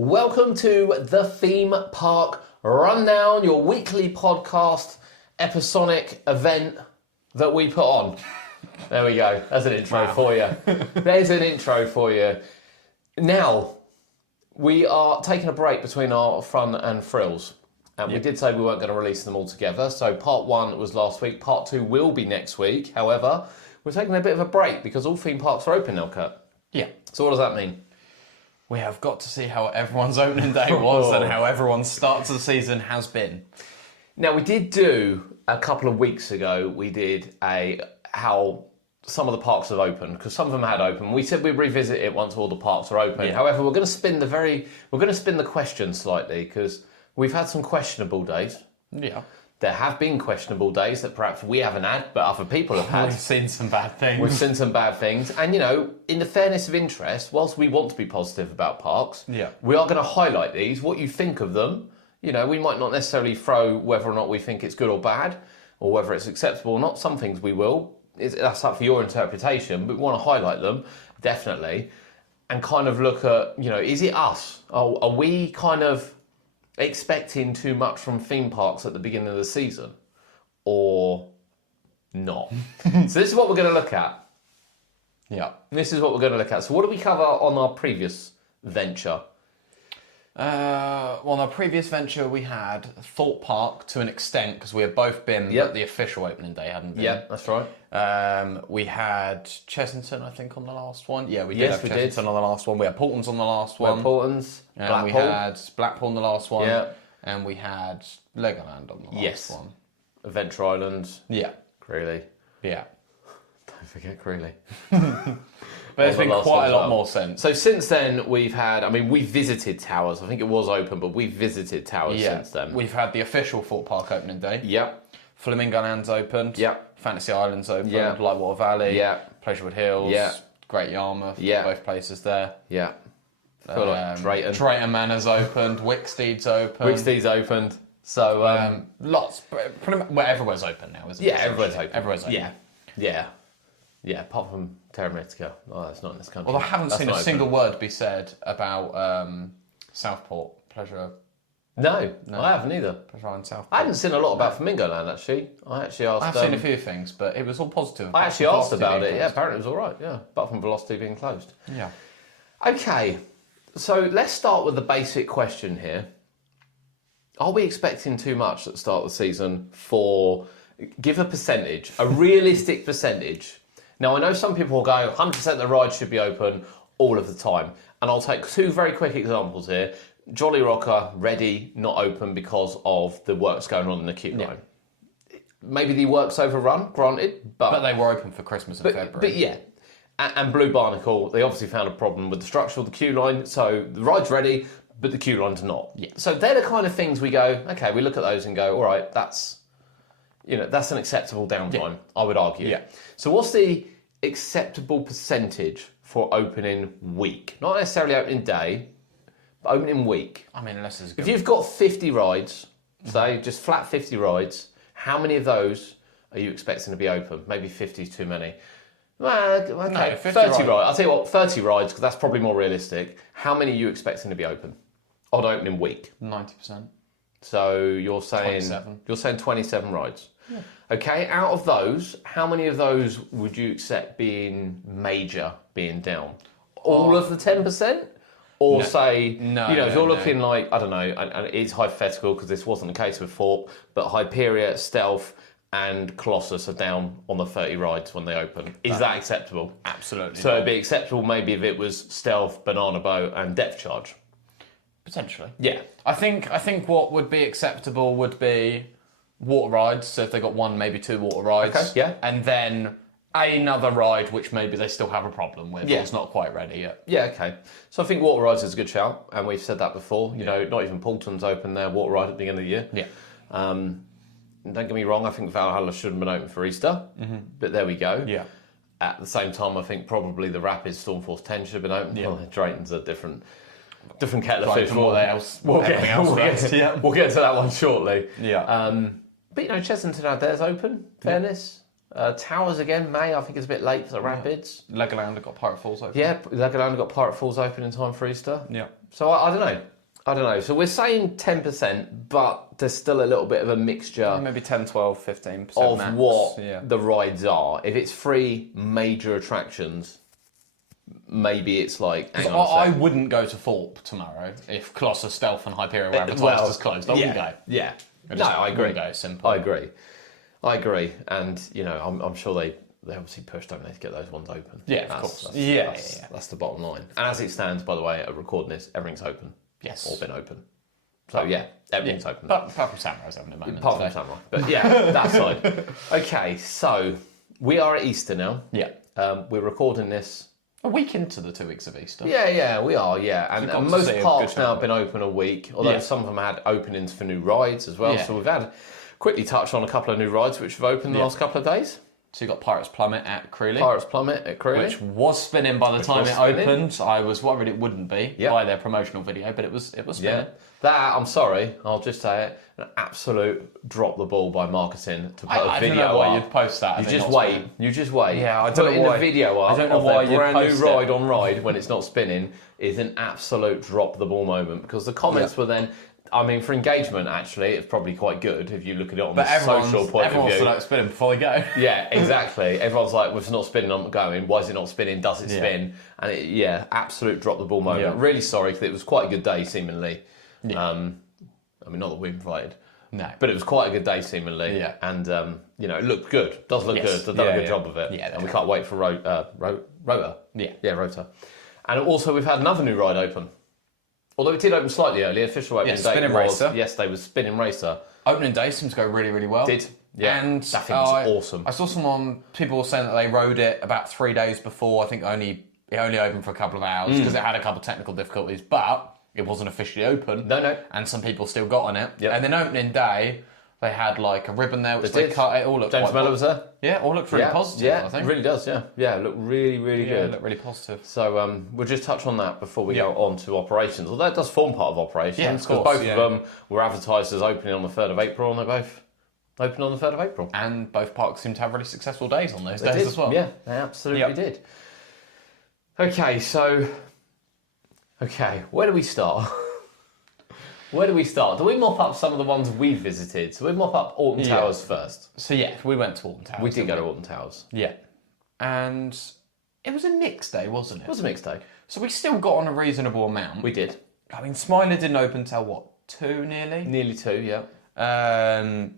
Welcome to the Theme Park Rundown, your weekly podcast episodic event that we put on. There we go. That's an intro for you. There's an intro for you. Now, we are taking a break between our fun and frills. And we did say we weren't going to release them all together. So part one was last week. Part two will be next week. However, we're taking a bit of a break because all theme parks are open now, Kurt. Yeah. So what does that mean? We have got to see how everyone's opening day was and how everyone's start to the season has been. Now, we did do, a couple of weeks ago, we did how some of the parks have opened, because some of them had opened. We said we'd revisit it once all the parks are open. Yeah. However, we're going to spin the question slightly, because we've had some questionable days. Yeah. There have been questionable days that perhaps we haven't had, but other people have had. We've seen some bad things. We've seen some bad things. And, you know, in the fairness of interest, whilst we want to be positive about parks, we are going to highlight these, what you think of them. You know, we might not necessarily throw whether or not we think it's good or bad, or whether it's acceptable or not. Some things we will. That's up for your interpretation, but we want to highlight them, definitely, and kind of look at, you know, is it us? Are we kind of expecting too much from theme parks at the beginning of the season, or not? So this is what we're going to look at. Yeah. This is what we're going to look at. So what did we cover on our previous venture? On our previous venture, we had Thorpe Park to an extent, because we had both been at the official opening day, hadn't we? Yeah, that's right. We had Chessington, I think, on the last one. Yeah, we did Yes, have we Chessington did. on the last one. We had Portland's on the last one. Portland's, And Blackpool. we had Blackpool on the last one. Yeah. And we had Legoland on the last one. Adventure Island. Yeah. Greeley. Yeah. Don't forget Greeley. But there's been last quite one a as lot well. more since. So since then, we've visited Towers. I think it was open, but we've visited Towers since then. We've had the official Thorpe Park opening day. Yep. Flamingo Land's opened. Yep. Fantasy Island's opened. Yep. Lightwater Valley. Yep. Pleasurewood Hills. Yep. Great Yarmouth. Yep. Both places there. Yeah. Feel like Drayton. Drayton Manor's opened. Wicksteed's opened. Wicksteed's opened. So, lots. Pretty much, well, everywhere's open now, isn't it? yeah, everywhere's open. Everywhere's open. Yeah. Yeah. Yeah, apart from Terra Mystica. Oh, that's not in this country. Well, I haven't That's seen not a open. single word be said about Southport. Pleasure No, I haven't either. Island Southport. I hadn't seen a lot about Flamingo Land, actually. I actually asked... I've seen a few things, but it was all positive. I actually asked about it. Velocity being Yeah, apparently it was all right. Yeah, apart from Velocity being closed. closed. Yeah. Okay, so let's start with the basic question here. Are we expecting too much at the start of the season for... Give a percentage, a realistic percentage. Now, I know some people will go, 100% of the rides should be open all of the time. And I'll take two very quick examples here. Jolly Rocker, ready, not open because of the works going on in the queue line. Maybe the work's overrun, granted, But they were open for Christmas in February. but yeah. And Blue Barnacle, they obviously found a problem with the structure of the queue line, so the ride's ready, but the queue line's not. Yeah. So they're the kind of things we go, okay, we look at those and go, all right, that's an acceptable downtime, I would argue. Yeah. So what's the acceptable percentage for opening week? Not necessarily opening day, but opening week. I mean, unless there's... If you've got 50 rides, say just flat 50 rides, how many of those are you expecting to be open? Maybe 50 is too many. Well, okay, No, 50 30 rides. rides. I'll tell you what, 30 rides, because that's probably more realistic. How many are you expecting to be open on opening week? 90%. So you're saying 27 rides. Yeah. Okay, out of those, how many of those would you accept being major, being down? All of the 10%? Or if you're looking like, I don't know, and it's hypothetical because this wasn't the case with Thorpe, but Hyperia, Stealth, and Colossus are down on the 30 rides when they open. Is that acceptable? Absolutely So not. it'd be acceptable maybe if it was Stealth, Banana Boat, and Depth Charge. Potentially. Yeah. I think what would be acceptable would be water rides. So if they got one, maybe two water rides. Okay, yeah. And then another ride which maybe they still have a problem with. Yeah. Or it's not quite ready yet. Yeah, okay. So I think water rides is a good shout, and we've said that before. You know, not even Poulton's open their water ride at the beginning of the year. Yeah. Don't get me wrong, I think Valhalla should have been open for Easter, but there we go. Yeah. At the same time, I think probably the Rapids Stormforce 10 should have been open. Yeah. Well, Drayton's a different kettle of fish. We'll We'll get to that one shortly. Yeah. But you know, Chessington had theirs open. Fairness. Towers again, May. I think it's a bit late for the Rapids. Legoland have got Pirate Falls open. Yeah, Legoland got Pirate Falls open in time for Easter. Yeah. So I don't know. I don't know. So we're saying 10%, but there's still a little bit of a mixture Maybe 10, 12, 15% of max. what the rides are. If it's 3 major attractions, maybe it's like. Hang on a I sec. wouldn't go to Thorpe tomorrow if Colossus, Stealth, and Hyperion were advertised as closed. I wouldn't go. Yeah. No, I agree. Go. Simple. I agree. And, I'm sure they obviously push, don't they, to get those ones open. Yeah, of course. That's the bottom line. And as it stands, by the way, at recording this, everything's open. Yes. Or been open. So, everything's open. But apart from Samurai's having a moment. Apart from Samurai. But yeah, that side. Okay, so we are at Easter now. Yeah. We're recording this. A week into the 2 weeks of Easter. Yeah, we are, yeah. And most parks now have been open a week, although some of them had openings for new rides as well. Yeah. So we've quickly touched on a couple of new rides which have opened the last couple of days. So you got Pirates Plummet at Creeley. Which was spinning by the time it opened. I was worried it wouldn't be by their promotional video, but it was spinning. Yeah. That, I'm sorry, I'll just say it, an absolute drop the ball by marketing to put a video I don't know why up. you'd post that. You just wait. Yeah, I don't know why. The video up I don't know why of you'd their brand post new ride on ride when it's not spinning is an absolute drop the ball moment, because the comments were then. I mean, for engagement, actually, it's probably quite good if you look at it on the social point of view. Everyone's still like spinning before they go. Yeah, exactly. Everyone's like, well, if it's not spinning, I'm going. Why is it not spinning? Does it spin? And absolute drop the ball moment. Yeah. Really sorry, because it was quite a good day, seemingly. Yeah. I mean, not that we invited. No. But it was quite a good day, seemingly. Yeah. And, it looked good. Does look good. They've done a good job of it. Yeah, and we can't wait for Rota. Yeah. Yeah, Rota. And also, we've had another new ride open. Although it did open slightly early, official opening date Spinning was Racer. yesterday was Spinning Racer. Opening day seemed to go really, really well. Yeah. And that thing was awesome. I saw people were saying that they rode it about 3 days before. I think it only opened for a couple of hours because it had a couple of technical difficulties, but it wasn't officially open. No. And some people still got on it. Yep. And then opening day, they had like a ribbon there which they cut. It all looked James Miller was there. Yeah, all looked really positive. Yeah, I think. It really does. Yeah, it looked really, really good. It looked really positive. So we'll just touch on that before we go on to operations. Although it does form part of operations, Yeah, of because course, both of them were advertised as opening on the 3rd of April, and they both opened on the 3rd of April. And both parks seem to have really successful days on those days as well. Yeah, they absolutely did. Okay, where do we start? Where do we start? Do we mop up some of the ones we've visited? So we mop up Alton Towers first. So we went to Alton Towers. We did go to Alton Towers. Yeah. And it was a mixed day, wasn't it? It was a mixed day. So we still got on a reasonable amount. We did. I mean, Smiler didn't open till what, 2 nearly? Nearly 2, yeah. Yeah. And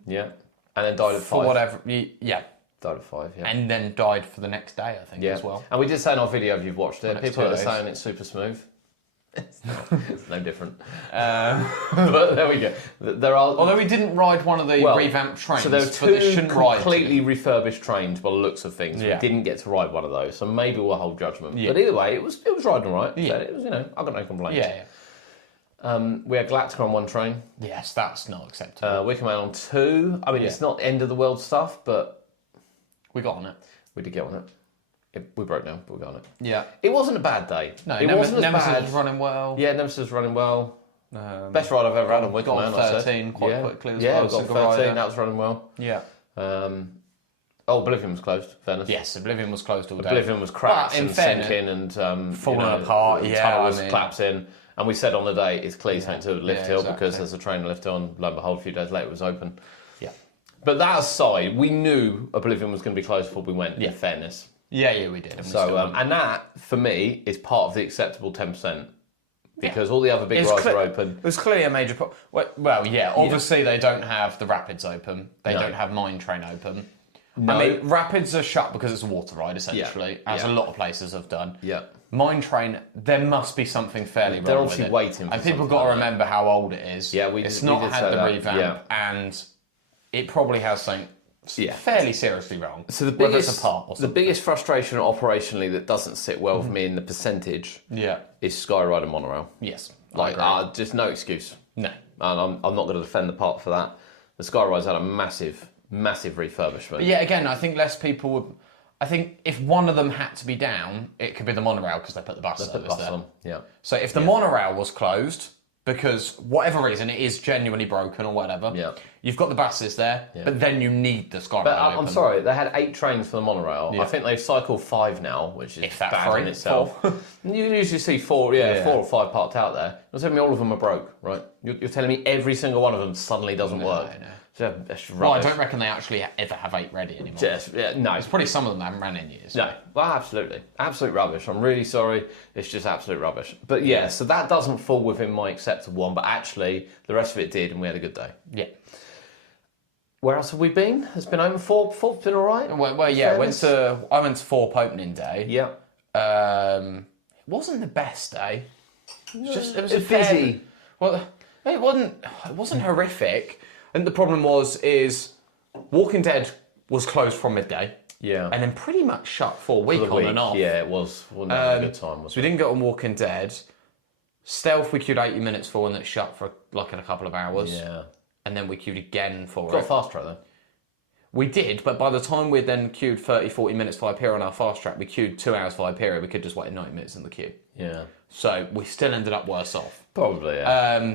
then died at 5. For whatever, yeah. Died at 5, yeah. And then died for the next day, I think, as well. And we did say in our video, if you've watched it, people are 2 days. saying it's super smooth. It's no different. But there we go. There are. Although we didn't ride one of the revamped trains, so there were two completely refurbished trains by the looks of things. Yeah. We didn't get to ride one of those, so maybe we'll hold judgment. Yeah. But either way, it was riding all right. Yeah. So it was, I've got no complaints. Yeah. We had Galactica on 1 train. Yes, that's not acceptable. Wickerman on 2. I mean, it's not end of the world stuff, but we got on it. We did get on it. We broke down, but we got on it. Yeah. It wasn't a bad day. No, it wasn't as Nemesis bad. was running well. Yeah, Nemesis was running well. Best ride I've ever had on Wicker Man. Got on 13 quite quickly as well. Yeah, got 13. That was running well. Yeah. Oblivion was closed, fairness. Yes, Oblivion was closed all day. Oblivion was cracked and sinking and falling apart. Tunnel was collapsing. And we said on the day, it's clearly something to lift hill because there's a train to lift hill, and lo and behold, a few days later it was open. Yeah. But that aside, we knew Oblivion was going to be closed before we went, in fairness. Yeah, we did. And that, for me, is part of the acceptable 10%. Because all the other big rides are open. It was clearly a major problem. Well, obviously they don't have the Rapids open. They don't have Mine Train open. No. I mean, Rapids are shut because it's a water ride, essentially, as a lot of places have done. Yeah. Mine Train, there must be something fairly wrong with it. They're obviously waiting for and people got to remember how old it is. Yeah, it's not had the revamp, and it probably has something fairly seriously wrong. So the whether it's a part or something. The biggest frustration operationally that doesn't sit well with me in the percentage is Skyride and Monorail. Yes. Just no excuse. No. And I'm not going to defend the park for that. The Skyride's had a massive refurbishment. But yeah, again, I think less people would... I think if one of them had to be down, it could be the Monorail because they put the bus service there. On. Yeah. So if the Monorail was closed, because whatever reason it is genuinely broken or whatever, You've got the buses there, but then you need the Skyrail But open. I'm sorry, they had 8 trains for the monorail. I think they've cycled 5 now, which is bad in itself. You usually see 4 or 5 parked out there. You're telling me all of them are broke, right? You're telling me every single one of them suddenly doesn't work. No. So that's rubbish. Well, I don't reckon they actually ever have 8 ready anymore. No. It's probably some of them that haven't ran in years. No, well, absolutely. Absolute rubbish. I'm really sorry. It's just absolute rubbish. But yeah, so that doesn't fall within my acceptable one, but actually, the rest of it did, and we had a good day. Yeah. Where else have we been? Has been home Thorpe been all right? Well, yeah, I went to Thorpe opening day. Yeah. It wasn't the best day. It was busy. Well, it wasn't horrific. And the problem is Walking Dead was closed from midday. Yeah. And then pretty much shut for a week on and off. Yeah, it was. Wasn't a good time, was So we didn't go on Walking Dead. Stealth we queued 80 minutes for, and it shut for like a couple of hours. Yeah. And then we queued again for Got a fast track though. We did, but by the time we'd then queued 30, 40 minutes for Hyperion on our fast track, we queued 2 hours for Hyperion. We could just wait 90 minutes in the queue. Yeah. So we still ended up worse off. Probably, yeah.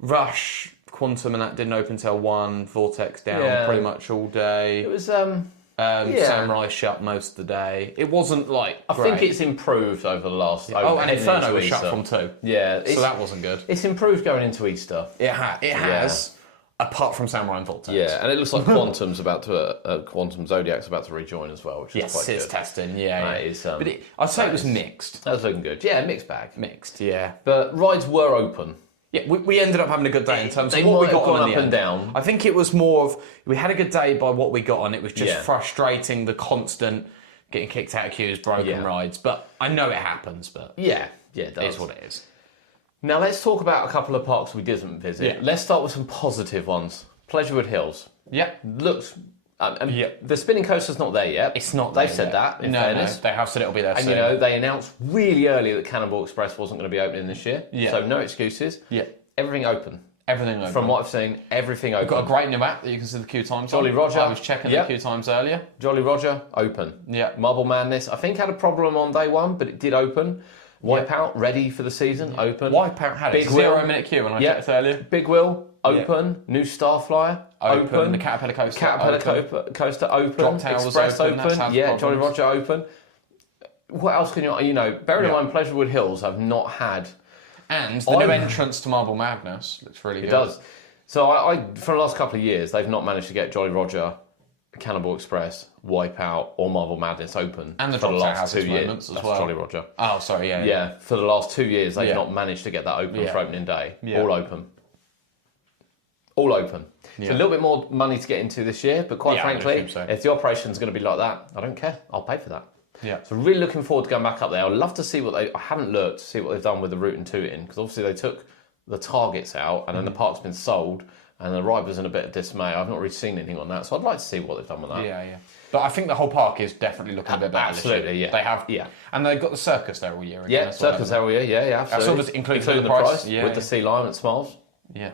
Rush, Quantum and that didn't open till 1. Vortex down pretty much all day. It was, Samurai shut most of the day. It wasn't like I think it's improved over the last... and Inferno was shut from 2. Yeah. So that wasn't good. It's improved going into Easter. It has. Apart from Samurai and Vortex. Yeah, and it looks like Quantum Zodiac's about to rejoin as well, which is quite good. Yes, it's testing, yeah. It is, but I'd say it was mixed. That was looking good. Yeah, mixed bag. Mixed, yeah. But rides were open. Yeah, we ended up having a good day in terms They of what we might got have gone on in up the and end. down. I think it was more of, we had a good day by what we got on. It was just Yeah. frustrating, the constant getting kicked out of queues, broken rides. But I know it happens, but Yeah, it does. it's what it is. Now let's talk about a couple of parks we didn't visit. Yeah. Let's start with some positive ones. Pleasurewood Hills. Yeah. Looks... The spinning coaster's not there yet. It's not They've there said yet. that, in No, fairness. they have said it'll be there And soon. you know, they announced really early that Cannonball Express wasn't going to be opening this year. Yeah. So no excuses. Yeah. Everything open. Everything open. From what I've seen, everything open. We've got a great new app that you can see the queue times Jolly on. Roger. I was checking the queue times earlier. Jolly Roger, open. Yeah. Marble Madness, I think had a problem on day 1, but it did open. Wipeout, ready for the season, open. Wipeout had Big a 0-minute queue when I checked earlier. Big Wheel, open. New Starflyer, open. The Caterpillar Coaster, Coaster, open. Drop Tower was Express, open. That's had Yeah, Jolly problems. Roger, open. What else can bearing in mind Pleasurewood Hills have not had... And the new entrance to Marble Madness looks really good. It does. So I for the last couple of years, they've not managed to get Jolly Roger, Cannonball Express, Wipeout, or Marble Madness open. And the for Drop the Tower last has 2 its years. moments as That's well. Jolly Roger. Oh, sorry, yeah. Yeah, for the last 2 years, they've not managed to get that open for opening day. Yeah. All open. All open. So a little bit more money to get into this year, but quite frankly, if the operation's going to be like that, I don't care. I'll pay for that. Yeah. So really looking forward to going back up there. I'd love to see I haven't looked to see what they've done with the route and tooting, because obviously they took the targets out and then the park's been sold and the ride was in a bit of dismay. I've not really seen anything on that, so I'd like to see what they've done with that. Yeah. But I think the whole park is definitely looking a bit better Absolutely, this year. yeah. They have, Yeah. And they've got the circus there all year again. Yeah, as well, circus haven't area, yeah, absolutely. That's all including the price. Yeah, with the sea lion and Smiles. they? Yeah.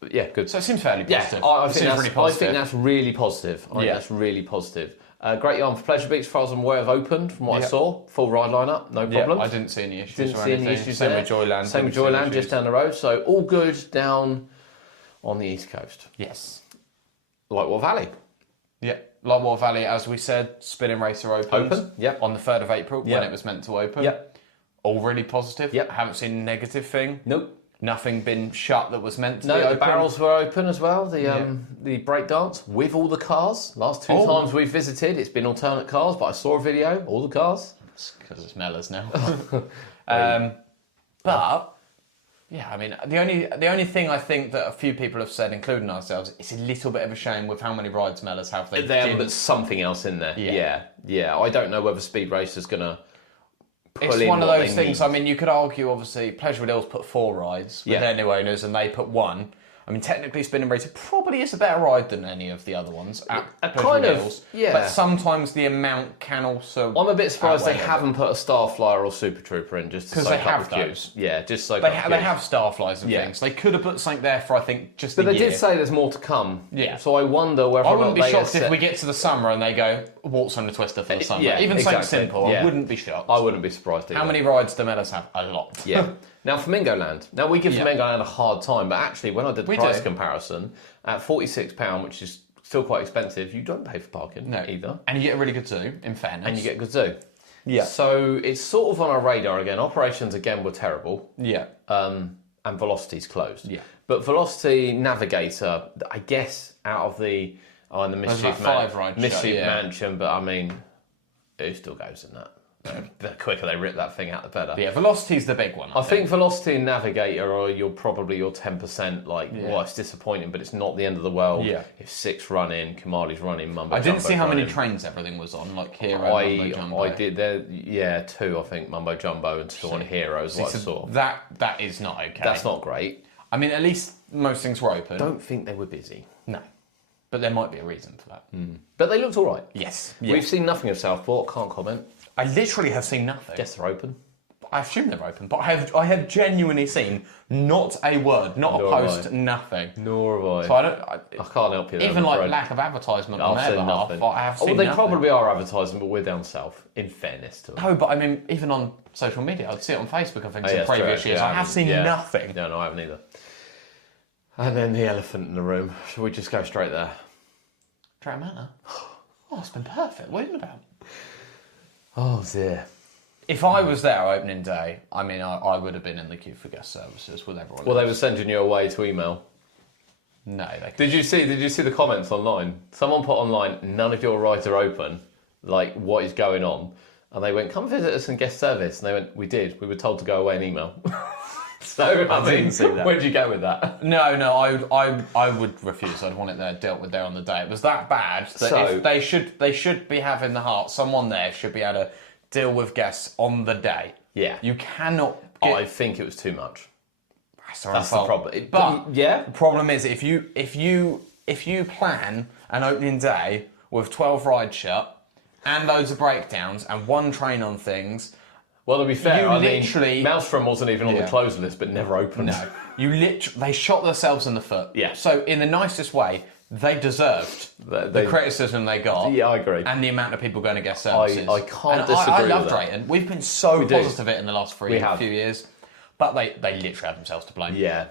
But yeah, good. So it seems fairly Yeah, positive. I It think seems really positive. that's really positive. I think that's really positive. Great yarn for Pleasure Beach, as far as I'm aware, have opened from what I saw. Full ride lineup, no problem. I didn't see any issues. Didn't or see anything. any issues Same there. with Joyland. Same with didn't see any Joyland, issues. just down the road. So all good down on the East Coast. Yes. Lightwater Valley. Yeah. Lightwater Valley, as we said, Spinning Racer opened. Open, yep. On the 3rd of April, Yep. when it was meant to open. Yep. All really positive. Yep. I haven't seen a negative thing. Nope. Nothing been shut that was meant to be No, open. the barrels were open as well. The break dance with all the cars. Last 2 times we've visited, it's been alternate cars, but I saw a video, all the cars. Because it's Mellors now. But yeah, I mean, the only thing I think that a few people have said, including ourselves, it's a little bit of a shame with how many rides Mellors have. They haven't put something else in there. Yeah. I don't know whether Speed Racer's going to pull It's in one of what those they things. need. I mean, you could argue, obviously, Pleasurewood Hills put 4 rides with their new owners, and they put 1. I mean, technically, Spinning Racer probably is a better ride than any of the other ones at Pleasurewood Hills. yeah. But sometimes the amount can also. I'm a bit surprised they outweigh it. haven't put a Starflyer or Super Trooper in just to 'Cause soak they up have the queues. those. Yeah, just soak They, up the they queues. have Starflies and Yeah. things. They could have put something there for, I think, just But the they year. did say there's more to come. Yeah. So I wonder whether I or wouldn't not be they shocked have if we get to the summer and they go Waltz on the Twister for the summer. yeah, Even exactly. something simple, Yeah. I wouldn't be shocked. I wouldn't be surprised either. How many rides do Mellors have? A lot. Yeah. Now, Flamingo Land. Now, we give Flamingo Land a hard time, but actually, when I did the price comparison, at £46, which is still quite expensive, you don't pay for parking either. And you get a really good zoo, in fairness. And you get a good zoo. Yeah. So it's sort of on our radar again. Operations, again, were terrible. Yeah. And Velocity's closed. Yeah. But Velocity Navigator, I guess, out of the Mischief Mansion, but I mean, who still goes in that? The quicker they rip that thing out, the better. But yeah, Velocity's the big one. I think Velocity and Navigator are your 10%. Well, it's disappointing, but it's not the end of the world. Yeah. If 6 run in, Kamali's running, Mumbo. I didn't see how many trains everything was on, like Hero, Mumbo Jumbo. I did there. 2, I think, Mumbo Jumbo and 2 on Hero is what I saw. That is not okay. That's not great. I mean, at least most things were open. Don't think they were busy. No. But there might be a reason for that. But they looked all right. Yes. We've seen nothing of Southport. Can't comment. I literally have seen nothing. Guess they're open. I assume they're open, but I have genuinely seen not a word, not a post, nothing. Nor have I. So I can't help you there. Even like lack of advertisement on their behalf, but I have seen they nothing. probably are advertising, but we're down south, in fairness to them. No, but I mean, even on social media, I'd see it on Facebook and things in previous years. I have seen nothing. No, I haven't either. And then the elephant in the room. Should we just go straight there? Drown Manor? Oh, it's been perfect. What are you about? Oh dear. If I was there opening day, I mean, I would have been in the queue for guest services with everyone. Well, they were sending you away to email. No, they. Did you see the comments online? Someone put online, "None of your rides are open. Like, what is going on?" And they went, "Come visit us in guest service." And they went, "We did. We were told to go away and email." So I didn't see that. Where'd you go with that? No, I would refuse. I'd want it there dealt with there on the day. It was that bad that if they should be having the heart. Someone there should be able to deal with guests on the day. Yeah, you cannot. I think it was too much. That's the problem. But the problem is if you plan an opening day with 12 rides shut and loads of breakdowns and one train on things. Well, to be fair, Maelstrom wasn't even on the closed list, but never opened. No, they shot themselves in the foot. Yeah. So, in the nicest way, they deserved the criticism they got. Yeah, I agree. And the amount of people going to guest services. I can't disagree. I love Drayton. We've been so positive it in the last few years, but they literally have themselves to blame. Yeah.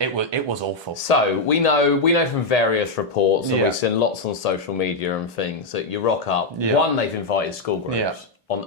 It was awful. So we know from various reports, and we've seen lots on social media and things that you rock up. Yeah. One, they've invited school groups. Yeah.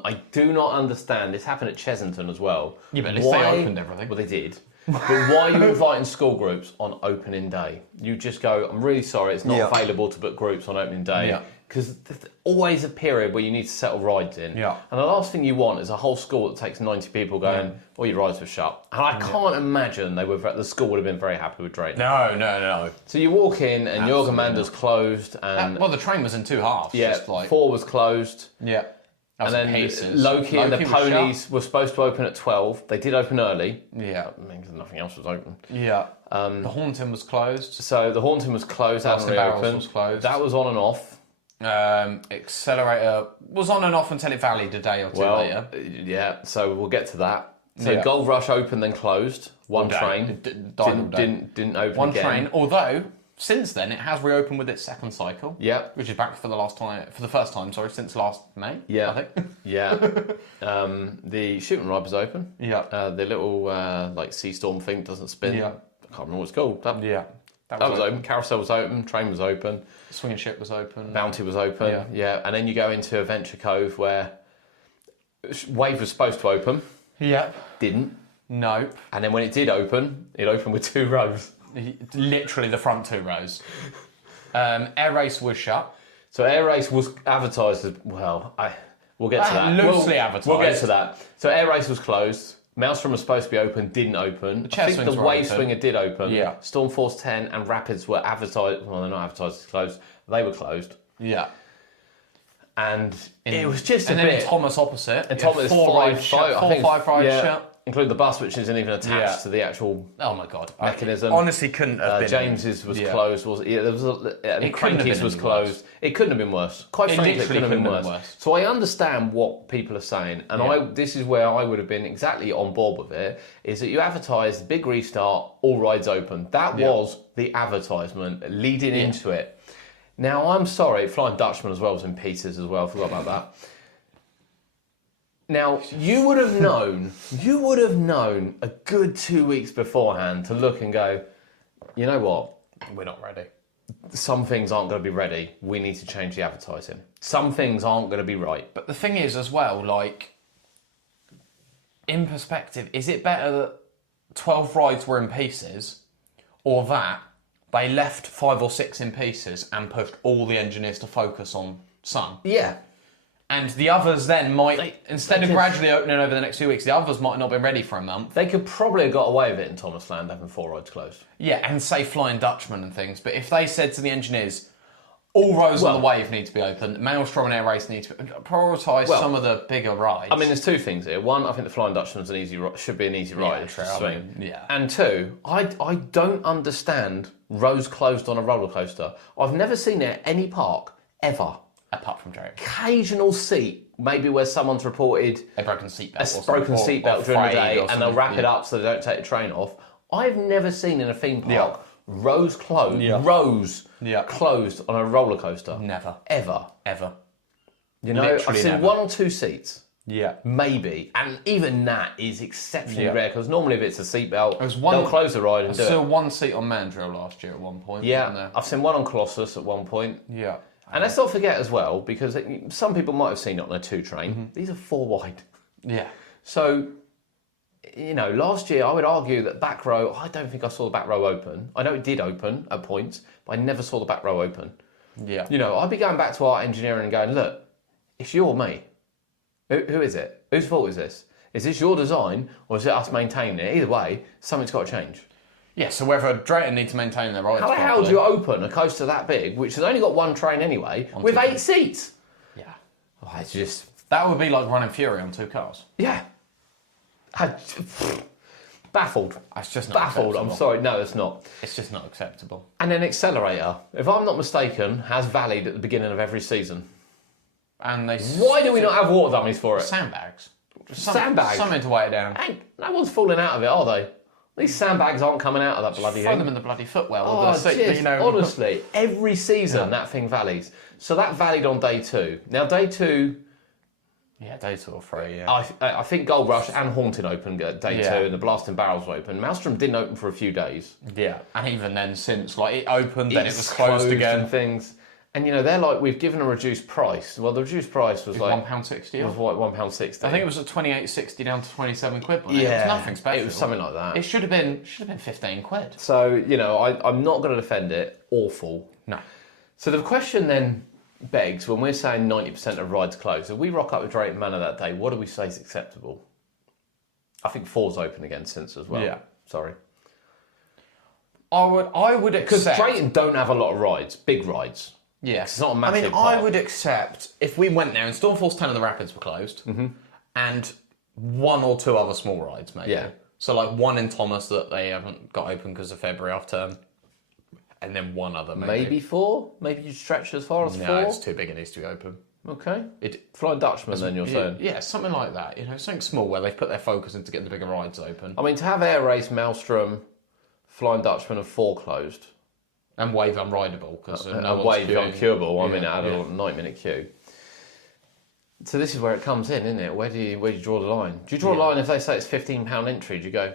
I do not understand. This happened at Chesington as well. Yeah, but at least they opened everything. Well, they did. But why are you inviting school groups on opening day? You just go, I'm really sorry, it's not available to book groups on opening day. Because there's always a period where you need to settle rides in. Yeah. And the last thing you want is a whole school that takes 90 people going, well, your rides were shut. And I can't imagine the school would have been very happy with Drayton. No. So you walk in and Jorgen Mander's closed. And the train was in 2 halves. Yeah, just 4 was closed. Yeah. And then Loki and the Ponies were supposed to open at 12. They did open early. Yeah. I mean, nothing else was open. Yeah. The Haunting was closed. So the Haunting was closed. Basket Barrels was closed. That was on and off. Accelerator was on and off until it valleyed a day or two later. Yeah, so we'll get to that. So Gold Rush opened, then closed. One train. Didn't open again. One train, although... Since then, it has reopened with its second cycle. Yeah, which is back for the first time. Sorry, since last May. Yeah, I think. Yeah. The shooting ride was open. Yeah. The little sea storm thing doesn't spin. Yeah. I can't remember what it's called. That was open. Carousel was open. Train was open. Swinging Ship was open. Bounty was open. Yeah. And then you go into Adventure Cove where Wave was supposed to open. Yeah. Didn't. Nope. And then when it did open, it opened with 2 rows. Literally the front 2 rows. Air Race was shut. So Air Race was advertised as we'll get to that. Loosely advertised. We'll get to that. So Air Race was closed. Maelstrom was supposed to be open, didn't open. I think the Wave Swinger did open. Yeah. Storm Force 10 and Rapids were advertised. Well, they're not advertised as closed. They were closed. Yeah. And it was just a bit. And then Thomas opposite. And Thomas 5 rides shut. Include the bus, which isn't even attached to the actual. Oh my god! Mechanism. Honestly, couldn't have been. James's was closed. Cranky's was closed. It couldn't have been worse. Quite frankly, it couldn't have been worse. So I understand what people are saying, and this is where I would have been exactly on board with it. Is that you advertised big restart, all rides open. That was the advertisement leading into it. Now I'm sorry, Flying Dutchman as well was in pieces as well. Forgot about that. Now, you would have known a good 2 weeks beforehand to look and go, you know what? We're not ready. Some things aren't going to be ready. We need to change the advertising. Some things aren't going to be right. But the thing is as well, like, in perspective, is it better that 12 rides were in pieces or that they left 5 or 6 in pieces and pushed all the engineers to focus on some? Yeah. And the others then might, instead of gradually opening over the next 2 weeks, the others might not have been ready for a month. They could probably have got away with it in Thomasland having 4 rides closed. Yeah, and say Flying Dutchman and things. But if they said to the engineers, all rows on the wave need to be open, Maelstrom and Air Race need to prioritise some of the bigger rides. I mean, there's 2 things here. One, I think the Flying Dutchman's should be an easy ride. Yeah, true. I mean, yeah. And 2, I don't understand rows closed on a roller coaster. I've never seen it at any park, ever. Apart from Drake. Occasional seat, maybe where someone's reported a broken seatbelt, during the day, and they'll wrap it yeah. up so they don't take the train off. I've never seen in a theme park rows closed, closed on a roller coaster. Never, ever. You know, Literally I've seen never. 1 or 2 seats. Yeah, maybe, and even that is exceptionally rare because normally if it's a seatbelt, they'll close the ride and do it. I saw 1 seat on Mandrill last year at one point. Yeah, I've seen 1 on Colossus at one point. Yeah. And let's not forget as well, because some people might have seen it on a 2 train. Mm-hmm. These are 4 wide. Yeah. So, you know, last year I would argue that back row, I don't think I saw the back row open. I know it did open at points, but I never saw the back row open. Yeah. You know, I'd be going back to our engineering and going, look, it's you or me. Who is it? Whose fault is this? Is this your design or is it us maintaining it? Either way, something's got to change. Yeah, so whether Drayton need to maintain their rides How the hell do you open a coaster that big, which has only got 1 train anyway, with 8 seats? Yeah. Oh, it's just... That would be like running Fury on 2 cars. Yeah. Baffled. That's just not baffled. acceptable. I'm sorry. No, it's not. It's just not acceptable. And then Accelerator, if I'm not mistaken, has valleyd at the beginning of every season. And they... Why do we not have water dummies for it? Sandbags. Sandbags? Something to weigh it down. Hey, no one's falling out of it, are they? These sandbags aren't coming out of that bloody Throw thing. them in the bloody footwell. Honestly, every season that thing valleys. So that valleyed on day 2. Now day 2... Yeah, day 2 or 3, yeah. I think Gold Rush and Haunted opened at day 2 and the Blasting Barrels were open. Maelstrom didn't open for a few days. Yeah, and even then since, like, it opened, then it was closed again. And things. And, you know, they're like, we've given a reduced price. Well, the reduced price was like... £1.60. Was like £1.60. I think it was at £28.60 down to £27, wasn't it? Yeah. It was nothing special. It was something like that. It should have been £15. So, you know, I'm not going to defend it. Awful. No. So the question then begs, when we're saying 90% of rides closed, if we rock up with Drayton Manor that day, what do we say is acceptable? I think 4's open again since as well. Yeah. Sorry. I would accept... Because Drayton don't have a lot of rides, big rides. Yeah. It's not a massive I park. would accept if we went now and Stormforce 10 and the Rapids were closed and 1 or 2 other small rides maybe. Yeah. So like 1 in Thomas that they haven't got open because of February half term and then 1 other maybe. Maybe 4? Maybe you stretch as far as 4? No, it's too big, it needs to be open. Okay. Flying Dutchman then you're saying? Yeah, something like that. You know, something small where they've put their focus into getting the bigger rides open. I mean, to have Air Race, Maelstrom, Flying Dutchman and 4 closed. And Wave unrideable because Wave uncurable. I mean, it had a 9-minute queue. So this is where it comes in, isn't it? Where do you draw the line? Do you draw a line if they say it's £15 entry? Do you go,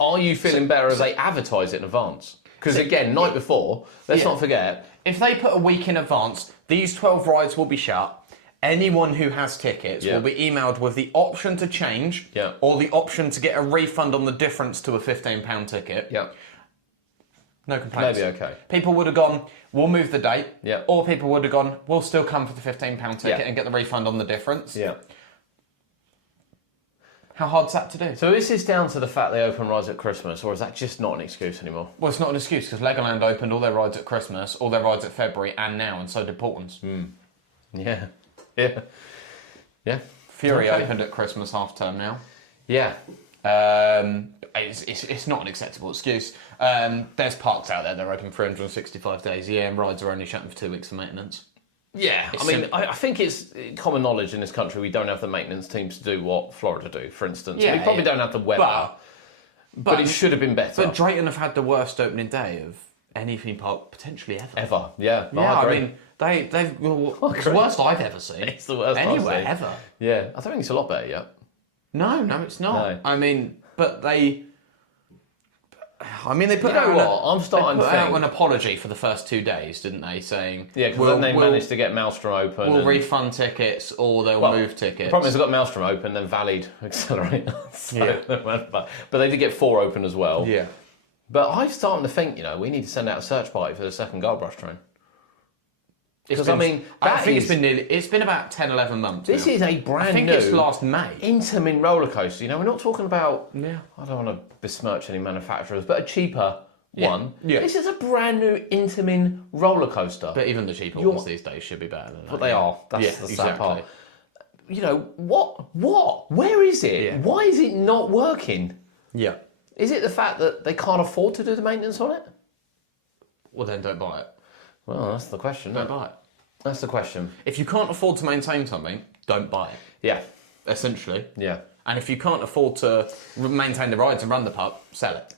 Are you feeling better as they advertise it in advance? Because again, night before, let's not forget. If they put a week in advance, these 12 rides will be shut. Anyone who has tickets will be emailed with the option to change or the option to get a refund on the difference to a £15 ticket. Yeah. No complaints. Maybe okay. People would have gone, we'll move the date. Yeah. Or people would have gone, we'll still come for the £15 ticket and get the refund on the difference. Yeah. How hard's that to do? So is this down to the fact they open rides at Christmas, or is that just not an excuse anymore? Well, it's not an excuse because Legoland opened all their rides at Christmas, all their rides at February and now, and so did Portland's. Yeah. Yeah. Yeah. Fury opened at Christmas half term now. Yeah. It's not an acceptable excuse. There's parks out there that are open 365 days a year and rides are only shut for 2 weeks for maintenance. Yeah, I think it's common knowledge in this country we don't have the maintenance teams to do what Florida do, for instance. We probably don't have the weather, but it should have been better. But Drayton have had the worst opening day of any theme park potentially ever. Yeah, I agree. I mean, It's the worst I've ever seen. It's the worst anywhere I've seen. ever. Yeah, I don't think it's a lot better yet. No, it's not. No. I mean, but they. I mean, they put You know out what? I'm starting they to put out think- an apology for the first 2 days, didn't they? Saying Yeah, because then they managed to get Maelstrom open. We'll and- refund tickets or they'll move tickets. The problem is they got Maelstrom open, then Valid accelerate. So, Yeah. but they did get 4 open as well. Yeah. But I'm starting to think, we need to send out a search party for the second Gold Rush train. Because I think it's been about 10, 11 months. This now. is a brand I think new it's last May. Intamin roller coaster. We're not talking about. Yeah. I don't want to besmirch any manufacturers, but a cheaper one. Yeah. This is a brand new Intamin roller coaster. But even the cheaper ones these days should be better than that. But they are. That's the sad exactly. part. What? Where is it? Yeah. Why is it not working? Yeah. Is it the fact that they can't afford to do the maintenance on it? Well, then don't buy it. Well, that's the question. Don't buy it. That's the question. If you can't afford to maintain something, don't buy it. Yeah. Essentially. Yeah. And if you can't afford to maintain the rides and run the park, sell it.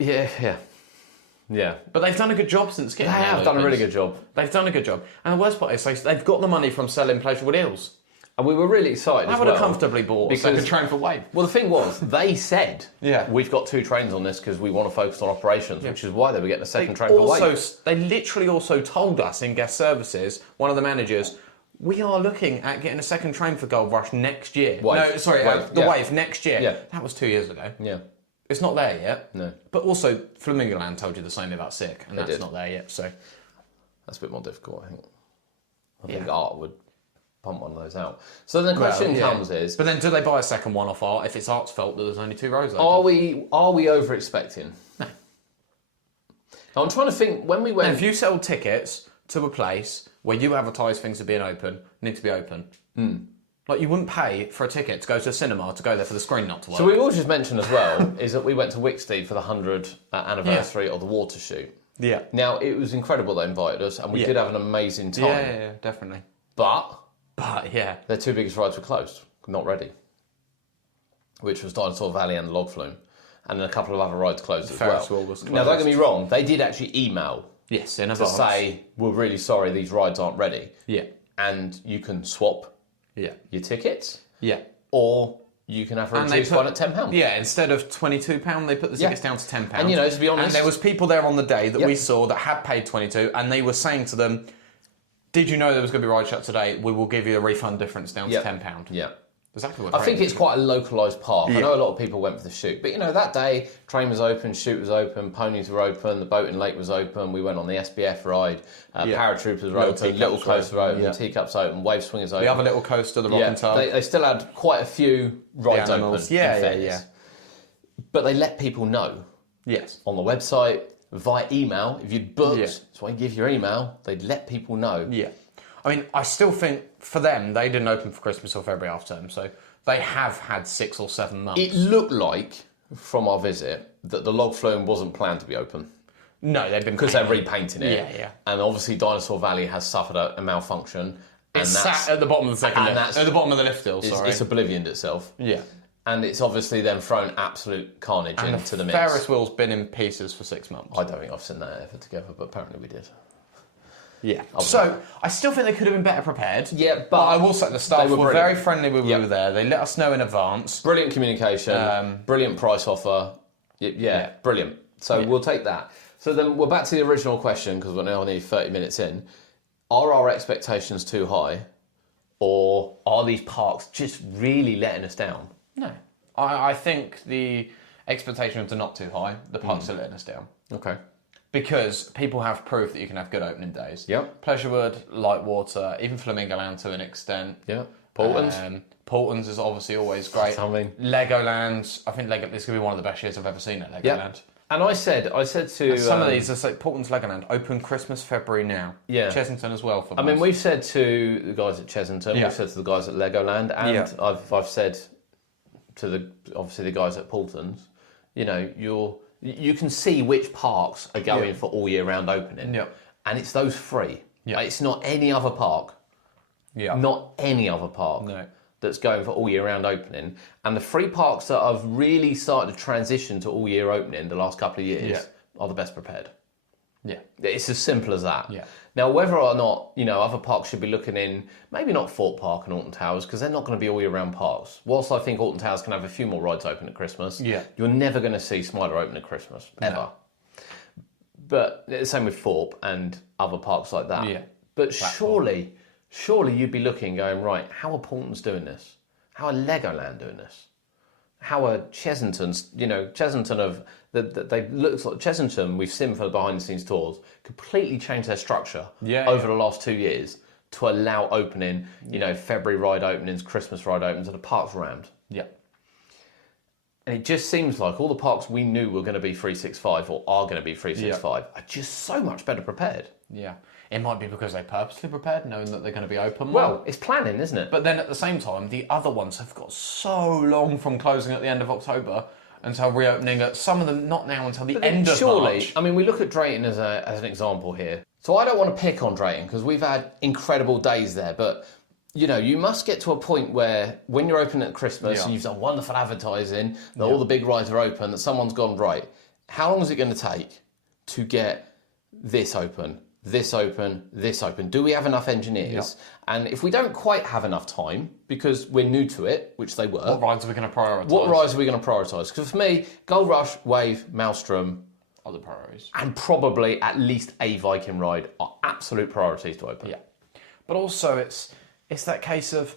Yeah. But they've done a good job since getting They have done a really good job. They've done a good job. And the worst part is they've got the money from selling pleasurable deals. And we were really excited I as would well. have comfortably bought a second train for Wave. Well, the thing was, they said, Yeah. we've got 2 trains on this because we want to focus on operations, which is why they were getting a second train for Wave. They literally also told us in guest services, one of the managers, we are looking at getting a second train for Gold Rush next year. Wave. No, sorry, Wave, the yeah. Wave next year. Yeah. That was 2 years ago. Yeah. It's not there yet. No. But also, Flamingo Land told you the same about Sick, and that's did. not there yet. So That's a bit more difficult, I think. I think Art would pump one of those out. So then the question comes is... But then do they buy a second one off Art if it's Art's fault that there's only 2 rows open? Are we over-expecting? No. I'm trying to think, when we And went... if you sell tickets to a place where you advertise things are being open, need to be open. Like, you wouldn't pay for a ticket to go to a cinema to go there for the screen not to work. So we will just mention as well, is that we went to Wicksteed for the 100th anniversary of the water shoot. Yeah. Now, it was incredible they invited us, and we did have an amazing time. Yeah, definitely. But yeah. their 2 biggest rides were closed, not ready. Which was Dinosaur Valley and the Log Flume. And then a couple of other rides closed as Ferris well. wheel was Now, don't get me wrong, they did actually email Yes, in to advance. say, we're really sorry these rides aren't ready. Yeah. And you can swap Yeah. your tickets, Yeah. or you can have a reduced one at £10. Yeah, instead of £22, they put the tickets down to £10. And, to be honest... And there was people there on the day that we saw that had paid 22, and they were saying to them, did you know there was going to be a ride shut today? We will give you a refund difference down to £10. Yeah. Exactly what I think it's quite a localised park. I know a lot of people went for the shoot. But, that day, train was open, shoot was open, ponies were open, the boating lake was open, we went on the SBF ride, paratroopers were open, little coasters were open, teacups open, wave swingers open. The other little coaster, the Rock and Tub. They still had quite a few rides open. Yeah. But they let people know. Yes. On the website, via email, if you'd booked, so I give your email, they'd let people know. Yeah. I mean, I still think for them, they didn't open for Christmas or February half term, so they have had 6 or 7 months. It looked like, from our visit, that the Log Flume wasn't planned to be open. No, they've been because they're repainting it. Yeah. And obviously, Dinosaur Valley has suffered a malfunction. It's sat at the bottom of the second lift. At the bottom of the lift hill, sorry. It's oblivioned itself. Yeah. And it's obviously then thrown absolute carnage into the mix. Ferris wheel's been in pieces for 6 months. I don't think I've seen that ever together, but apparently we did. Yeah. So, I still think they could have been better prepared. Yeah, but I will say the staff were very friendly when we Yep. were there. They let us know in advance. Brilliant communication, brilliant price offer. Yeah, brilliant. So we'll take that. So then we're back to the original question, because we're now only 30 minutes in. Are our expectations too high? Or are these parks just really letting us down? No. I think the expectations are not too high. The parks are letting us down. Okay. Because people have proof that you can have good opening days. Yep. Pleasurewood, Lightwater, even Flamingo Land to an extent. Yeah. Portland's. Portland's is obviously always great. I mean, Legoland, I think this is going to be one of the best years I've ever seen at Legoland. Yep. And I said to... And some of these, are like Portland's Legoland, open Christmas, February now. Yeah. Chessington as well. For I mean, we've said to the guys at Chessington, we've said to the guys at Legoland, and I've said to the guys at Paulton's, you can see which parks are going for all year round opening. Yep. And it's those 3. Yep. It's not any other park. Yeah. Not any other park. No. That's going for all year round opening. And the 3 parks that have really started to transition to all year opening the last couple of years are the best prepared. Yeah. It's as simple as that. Yeah. Now, whether or not, other parks should be looking in, maybe not Thorpe Park and Alton Towers, because they're not going to be all year round parks. Whilst I think Alton Towers can have a few more rides open at Christmas, you're never going to see Smiler open at Christmas, ever. No. But the same with Thorpe and other parks like that. Yeah. But surely you'd be looking, going, right, how are Portland's doing this? How are Legoland doing this? How are Chessington's, Chessington they look like Chessington, we've seen for the behind the scenes tours, completely changed their structure over the last 2 years to allow opening, February ride openings, Christmas ride openings, and the park's rammed. Yeah. And it just seems like all the parks we knew were going to be 365 or are going to be 365 are just so much better prepared. Yeah. It might be because they purposely prepared, knowing that they're going to be open more. Well, it's planning, isn't it? But then at the same time, the other ones have got so long from closing at the end of October until reopening at some of them not now until the end of March. I mean, we look at Drayton as an example here. So I don't want to pick on Drayton because we've had incredible days there, but you must get to a point where when you're open at Christmas and you've done wonderful advertising, that all the big rides are open, that someone's gone, right, how long is it going to take to get this open, this open, this open? Do we have enough engineers? And if we don't quite have enough time, because we're new to it, which they were... What rides are we going to prioritise? Because for me, Gold Rush, Wave, Maelstrom... are the priorities. And probably at least a Viking ride are absolute priorities to open. Yeah. But also it's that case of,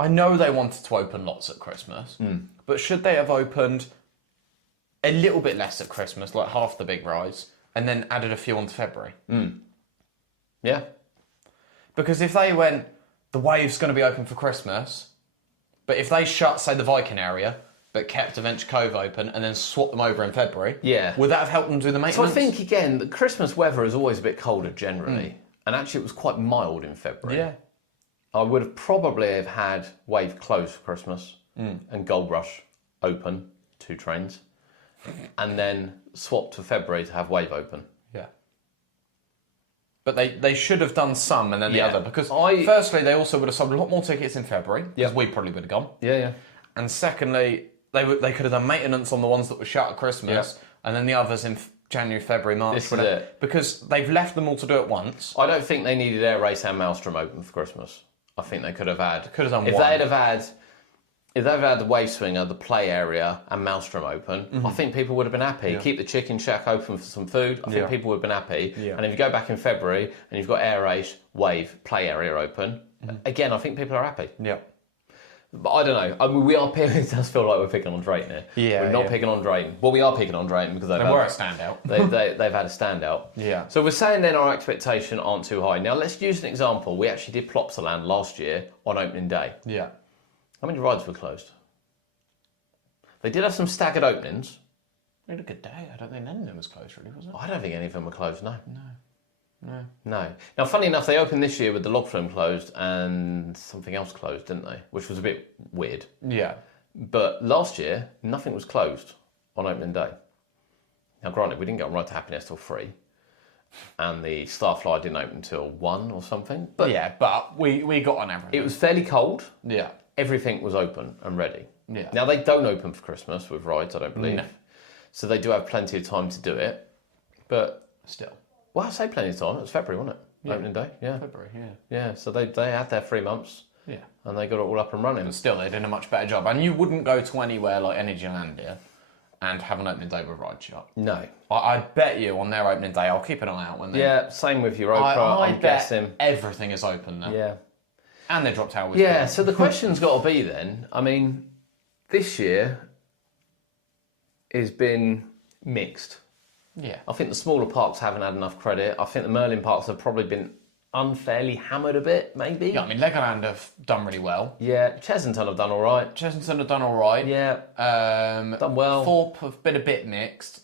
I know they wanted to open lots at Christmas, but should they have opened a little bit less at Christmas, like half the big rides, and then added a few onto February? Yeah. Because if they went, the Wave's going to be open for Christmas, but if they shut, say, the Viking area, but kept Adventure Cove open and then swapped them over in February, would that have helped them do the maintenance? So I think, again, the Christmas weather is always a bit colder generally, and actually it was quite mild in February. Yeah. I would have probably have had Wave closed for Christmas and Gold Rush open, 2 trains, and then swapped for February to have Wave open. Yeah. But they should have done some and then the other, because firstly, they also would have sold a lot more tickets in February, because we probably would have gone. Yeah. And secondly, they could have done maintenance on the ones that were shut at Christmas, and then the others in January, February, March. This is it. Because they've left them all to do it once. I don't think they needed Air Race and Maelstrom open for Christmas. I think they could have had... Could have done if one. If they'd have had the Wave Swinger, the play area, and Maelstrom open, I think people would have been happy. Yeah. Keep the chicken shack open for some food. I think people would have been happy. Yeah. And if you go back in February and you've got Air Race, Wave, play area open, again, I think people are happy. Yeah. But I don't know. I mean, it does feel like we're picking on Drayton here. Yeah, we're not picking on Drayton. Well, we are picking on Drayton because they've had a standout. they've had a standout. Yeah. So we're saying then our expectation aren't too high. Now let's use an example. We actually did Plopsaland last year on opening day. Yeah. How many rides were closed? They did have some staggered openings. We had a good day. I don't think any of them was closed, really, was it? I don't think any of them were closed. No. No. Now, funny enough, they opened this year with the log flume closed and something else closed, didn't they? Which was a bit weird. Yeah. But last year, nothing was closed on opening day. Now, granted, we didn't get on Ride to Happiness till 3, and the Starflyer didn't open till 1 or something. But we got on everything. It was fairly cold. Yeah. Everything was open and ready. Yeah. Now, they don't open for Christmas with rides, I don't believe. No. So they do have plenty of time to do it. But still. Well, I say plenty of time. It was February, wasn't it? Yeah. Opening day, yeah. February, yeah. Yeah, so they had their 3 months. Yeah. And they got it all up and running. But still, they did a much better job. And you wouldn't go to anywhere like Energylandia and have an opening day with ride shut. No. I bet you on their opening day, I'll keep an eye out when they... Yeah, same with Europa, I'm guessing. Everything is open now. Yeah. And they dropped out with... Yeah, so the question's got to be then, I mean, this year has been mixed. Yeah. I think the smaller parks haven't had enough credit. I think the Merlin parks have probably been unfairly hammered a bit, maybe. Yeah, I mean, Legoland have done really well. Yeah, Chessington have done all right. Chessington have done all right. Yeah, done well. Thorpe have been a bit mixed.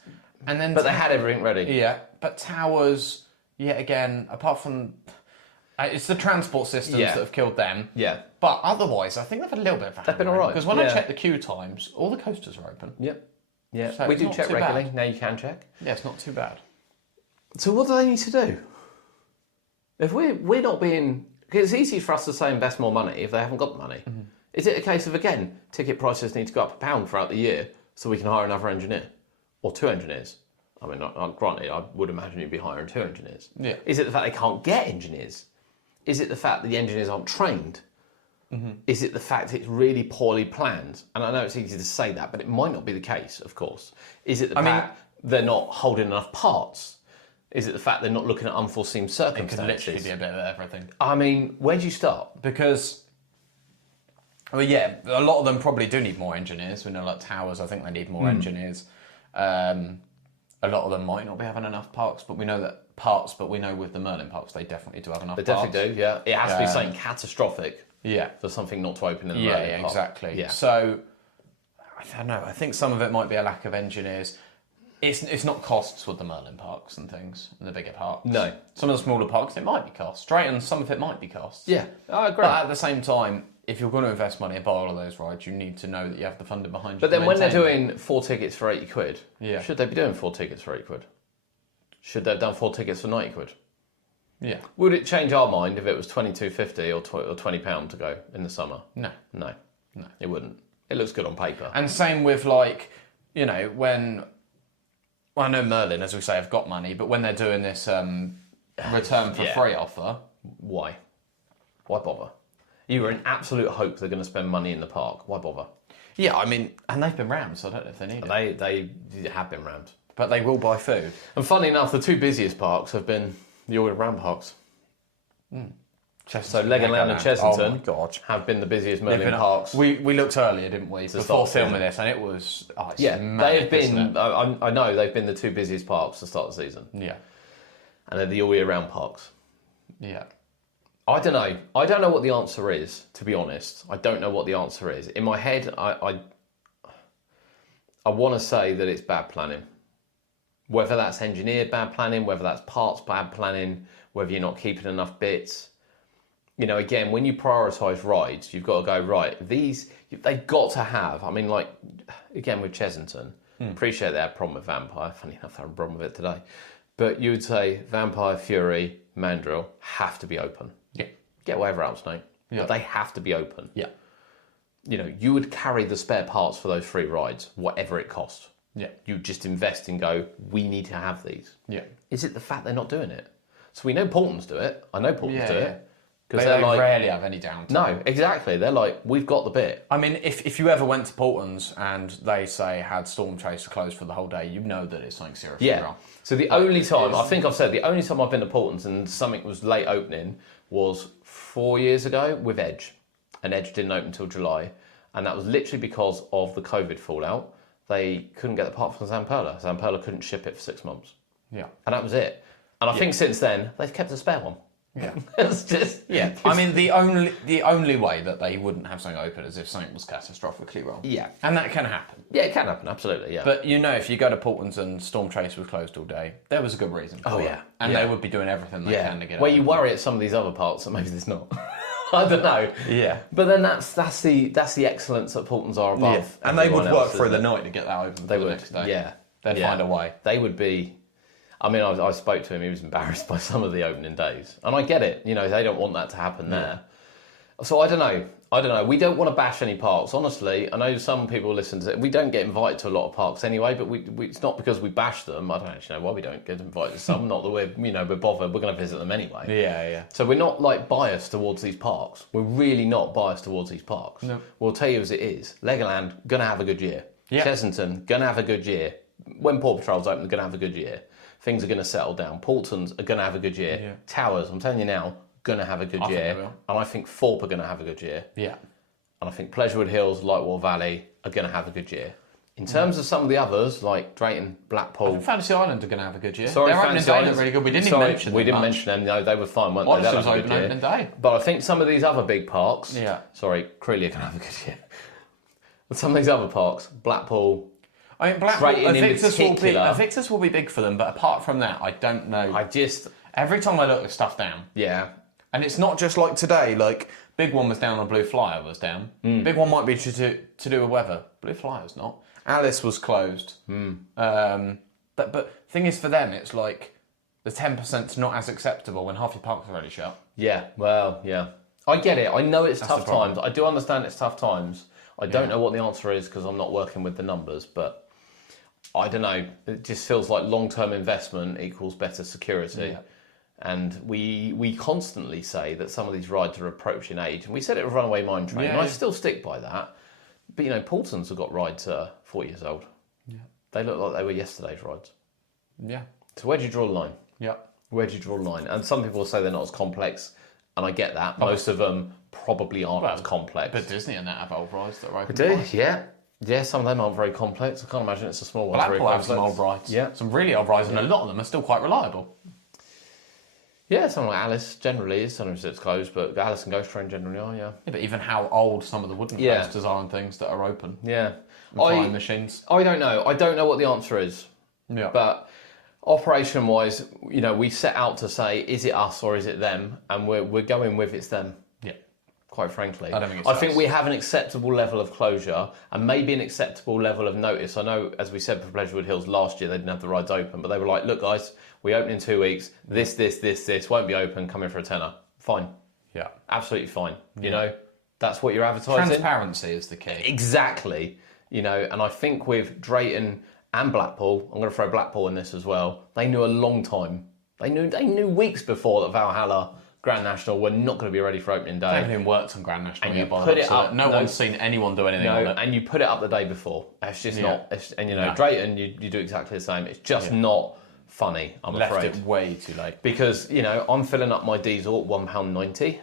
And then but they had everything ready. Yeah, but Towers, yet again, apart from... it's the transport systems that have killed them. Yeah. But otherwise, I think they've had a little bit of... They've been all right. Because when I check the queue times, all the coasters are open. Yep. Yeah, so we do check regularly. Bad. Now you can check. Yeah, it's not too bad. So what do they need to do? If we're not being... Because it's easy for us to say invest more money if they haven't got the money. Mm-hmm. Is it a case of, again, ticket prices need to go up £1 throughout the year so we can hire another engineer? Or 2 engineers? I mean, granted, I would imagine you'd be hiring 2 engineers. Yeah. Is it the fact they can't get engineers? Is it the fact that the engineers aren't trained? Is it the fact it's really poorly planned? And I know it's easy to say that, but it might not be the case, of course. Is it the fact they're not holding enough parts? Is it the fact they're not looking at unforeseen circumstances? It could literally be a bit of everything. I mean, where do you start? Because, well, yeah, a lot of them probably do need more engineers. We know, like towers, I think they need more engineers. A lot of them might not be having enough parks, but we know with the Merlin parks, they definitely do have enough parks. They definitely do, yeah. It has to be something catastrophic. Yeah. For something not to open in the Merlin park. Exactly. Yeah. So, I don't know. I think some of it might be a lack of engineers. It's not costs with the Merlin parks and things, and the bigger parks. No. Some of the smaller parks, it might be costs. Drayton, some of it might be costs. Yeah, I agree. But at the same time, if you're going to invest money and buy all of those rides, you need to know that you have the funding behind you. But then when they're doing 4 tickets for 80 quid, should they be doing 4 tickets for 80 quid? Should they have done 4 tickets for 90 quid? Yeah. Would it change our mind if it was £22.50 or £20 to go in the summer? No. No. It wouldn't. It looks good on paper. And same with, like, you know, when... Well, I know Merlin, as we say, have got money, but when they're doing this return for free offer... Why? Why bother? You were in absolute hope they're going to spend money in the park. Why bother? Yeah, I mean, and they've been rammed, so I don't know if they need it. They have been rammed. But they will buy food. And funnily enough, the 2 busiest parks have been the all-year round parks. So Legoland and Chessington have been the busiest Merlin parks. We looked earlier, didn't we, before filming this, and it was they have been. I know they've been the 2 busiest parks to start the season. Yeah, and they're the all-year round parks. Yeah, I don't know. I don't know what the answer is. To be honest, I don't know what the answer is. In my head, I want to say that it's bad planning. Whether that's engineered bad planning, whether that's parts bad planning, whether you're not keeping enough bits. You know, again, when you prioritise rides, you've got to go, right, they've got to have, I mean, like, again, with Chessington, appreciate they had a problem with Vampire. Funny enough, they had a problem with it today. But you would say Vampire, Fury, Mandrill have to be open. Yeah. Get whatever else, mate. Yeah. But they have to be open. Yeah. You know, you would carry the spare parts for those 3 rides, whatever it cost. Yeah. You just invest and go, we need to have these. Yeah. Is it the fact they're not doing it? So we know Portland's do it. I know Portland's do it. Because they like, rarely have any downtime. No, exactly. They're like, we've got the bit. I mean, if you ever went to Portland's and they say had Storm Chaser closed for the whole day, you know that it's something seriously wrong. So the only time, I think I've said, the only time I've been to Portland's and something was late opening was 4 years ago with Edge. And Edge didn't open until July. And that was literally because of the COVID fallout. They couldn't get the part from Zamperla. Zamperla couldn't ship it for 6 months. Yeah. And that was it. And I think since then, they've kept a spare one. Yeah. It's just... Yeah. I mean, the only way that they wouldn't have something open is if something was catastrophically wrong. Yeah. And that can happen. Yeah, it can happen, absolutely, yeah. But, you know, if you go to Portland's and Storm Tracer was closed all day, there was a good reason for it. And they would be doing everything they can to get it. Well, you worry at some of these other parts that maybe there's not. I don't know. Yeah. But then that's the excellence that Portland's are above. Yeah. And they would work through the night to get that open they for the would, next day. Yeah. They'd find a way. They would be... I mean, I spoke to him, he was embarrassed by some of the opening days. And I get it, you know, they don't want that to happen there. So I don't know. We don't want to bash any parks, honestly. I know some people listen to it. We don't get invited to a lot of parks anyway, but it's not because we bash them. I don't actually know why we don't get invited to some. Not that we're bothered. We're going to visit them anyway. Yeah, yeah. So we're not, like, biased towards these parks. We're really not biased towards these parks. No. We'll tell you as it is. Legoland, going to have a good year. Yeah. Chessington, going to have a good year. When Paw Patrol's open, they're going to have a good year. Things are going to settle down. Portland's are going to have a good year. Yeah. Towers, I'm telling you now, going to have a good year. And I think Thorpe are going to have a good year. Yeah. And I think Pleasurewood Hills, Lightwall Valley are going to have a good year. In terms of some of the others, like Drayton, Blackpool... I think Fantasy Island are going to have a good year. Sorry, their opening day looked really good. We didn't even mention them. We didn't mention them. No, they were fine, weren't they? Odyssey was opening day. But I think some of these other big parks... Yeah. Sorry, Creeley are going to have a good year. But some of these other parks, Blackpool... I mean, Blackpool, Invictus will be big for them, but apart from that, I don't know. Every time I look, there's stuff down. Yeah. And it's not just like today, like, Big One was down or Blue Flyer was down. Big One might be to do with weather. Blue Flyer's not. Alice was closed. But thing is, for them, it's like, the 10%'s not as acceptable when half your park's already shut. Yeah, well, yeah. I get it. I know it's tough times. I do understand it's tough times. I don't know what the answer is because I'm not working with the numbers, but I don't know. It just feels like long-term investment equals better security. Yeah. And we constantly say that some of these rides are approaching age. And we said it with Runaway Mine Train, and I still stick by that. But, Paultons have got rides that are 40 years old. Yeah. They look like they were yesterday's rides. Yeah. So where do you draw the line? Yeah. Where do you draw the line? And some people say they're not as complex, and I get that. Most of them probably aren't as complex. But Disney and that have old rides that are open. We do, yeah. Yeah, some of them aren't very complex. I can't imagine it's a small one. Blackpool have some old rides. Yeah. Some really old rides, and a lot of them are still quite reliable. Yeah, something like Alice generally is. Sometimes it's closed, but Alice and Ghost Train generally are, yeah. Yeah, but even how old some of the wooden coasters are and things that are open. Yeah. Flying machines. I don't know. I don't know what the answer is. Yeah. But operation-wise, we set out to say, is it us or is it them? And we're going with it's them. Yeah. Quite frankly. I don't think it's I think us. we have an acceptable level of closure and maybe an acceptable level of notice. I know, as we said for Pleasurewood Hills last year, they didn't have the rides open, but they were like, look, guys, we open in 2 weeks. This won't be open. Come in for a tenner. Fine. Yeah. Absolutely fine. That's what you're advertising. Transparency is the key. Exactly. And I think with Drayton and Blackpool, I'm going to throw Blackpool in this as well. They knew a long time. They knew weeks before that Valhalla Grand National were not going to be ready for opening day. They haven't even worked on Grand National And yet, you by put the it looks of up- No one's seen anyone do anything on it. And you put it up the day before. It's just not. And Drayton, you do exactly the same. It's just not funny. I'm Left afraid. it way too late. Because I'm filling up my diesel at £1.90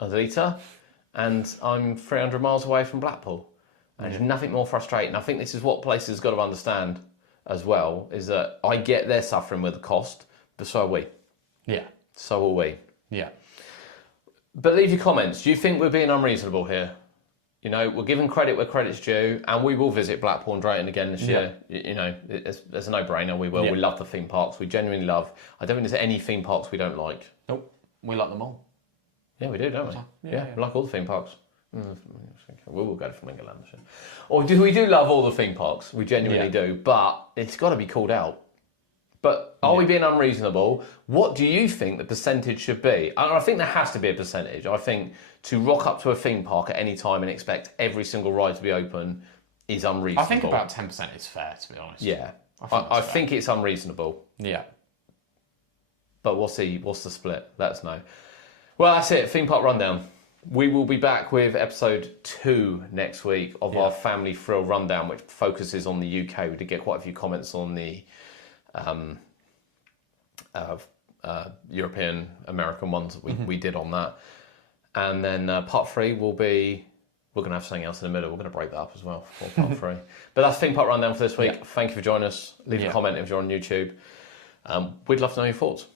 a litre, and I'm 300 miles away from Blackpool. And there's nothing more frustrating. I think this is what places got to understand as well, is that I get they're suffering with the cost, but so are we. Yeah. So are we. Yeah. But leave your comments. Do you think we're being unreasonable here? We're giving credit where credit's due, and we will visit Blackpool and Drayton again this year. There's a no-brainer. We will. Yeah. We love the theme parks. We genuinely love. I don't think there's any theme parks we don't like. Nope. We like them all. Yeah, we do, don't we? Yeah. We like all the theme parks. We will go to Flamingoland this year. Or we do love all the theme parks. We genuinely do. But it's got to be called out. But are we being unreasonable? What do you think the percentage should be? I think there has to be a percentage. I think to rock up to a theme park at any time and expect every single ride to be open is unreasonable. I think about 10% is fair, to be honest. Yeah. I think it's unreasonable. Yeah. But what's the split? Let us know. Well, that's it. Theme Park Rundown. We will be back with episode 2 next week of our Family Thrill Rundown, which focuses on the UK. We did get quite a few comments on the European American ones that we did on that. And then part 3 will be, we're going to have something else in the middle. We're going to break that up as well for part 3. But that's Theme Park Rundown for this week. Thank you for joining us. Leave a comment if you're on YouTube. We'd love to know your thoughts.